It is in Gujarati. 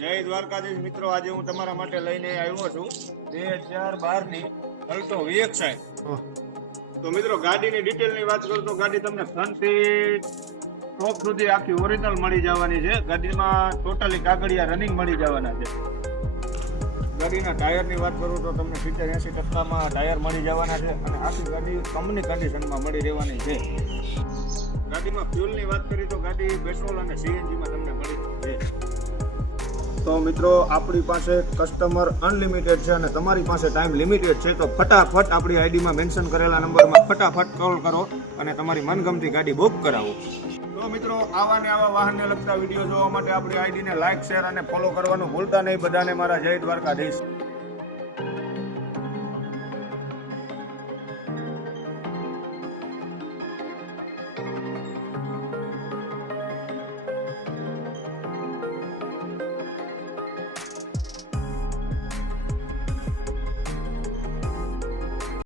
જય દ્વારકાધીશ મિત્રો, આજે હું તમારા માટે લઈને આવ્યો છું 2012 ની અલ્ટો VX. તો મિત્રો ગાડીની ડિટેલની વાત કરું તો ગાડી તમને ફ્રન્ટ થી ટોપ સુધી આખી ઓરિજિનલ મળી જવાની છે. ગાડીમાં ટોટલી કાગળિયા રનિંગ મળી જવાના છે. ગાડીના ટાયરની વાત કરું તો તમને 70-80% ટાયર મળી જવાના છે અને આખી ગાડી કંપની કન્ડિશનમાં મળી રહેવાની છે. ગાડીમાં ફ્યુલની વાત કરી તો ગાડી પેટ્રોલ અને સીએનજીમાં તમને મળી છે. તો મિત્રો આપણી પાસે કસ્ટમર અનલિમિટેડ છે અને તમારી પાસે ટાઈમ લિમિટેડ છે, તો ફટાફટ આપણી આઈડીમાં મેન્શન કરેલા નંબરમાં ફટાફટ કોલ કરો અને તમારી મનગમતી ગાડી બુક કરાવો. તો મિત્રો આવા ને આવા વાહનને લગતા વિડીયો જોવા માટે આપણી આઈડીને લાઇક, શેર અને ફોલો કરવાનું ભૂલતા નહીં. બધાને મારા જય દ્વારકાધીશ.